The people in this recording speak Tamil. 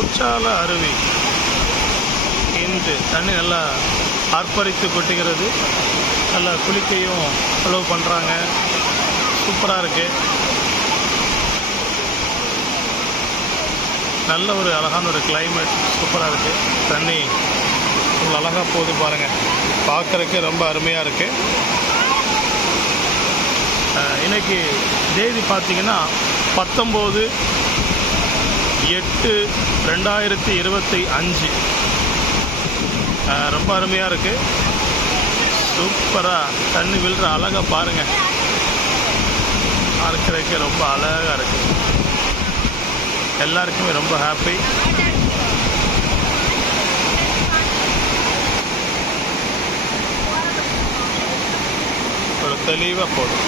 குற்றால அருவி இன்று தண்ணி நல்லா ஆர்ப்பரித்து கொட்டுகிறது. நல்லா குளிக்கையும் அலோவ் பண்ணுறாங்க. சூப்பராக இருக்குது. நல்ல ஒரு அழகான ஒரு கிளைமேட். சூப்பராக இருக்குது. தண்ணி இவ்வளோ அழகாக போகுது பாருங்கள். பார்க்குறதுக்கு ரொம்ப அருமையாக இருக்குது. இன்றைக்கி தேதி பார்த்திங்கன்னா 19/8/2025. ரொம்ப அருமையாக இருக்குது. சூப்பராக தண்ணி விழுற அழகாக பாருங்கள். பார்க்குறதுக்கு ரொம்ப அழகாக இருக்குது. எல்லாருக்குமே ரொம்ப ஹாப்பி. ஒரு தெளிவாக போடும்.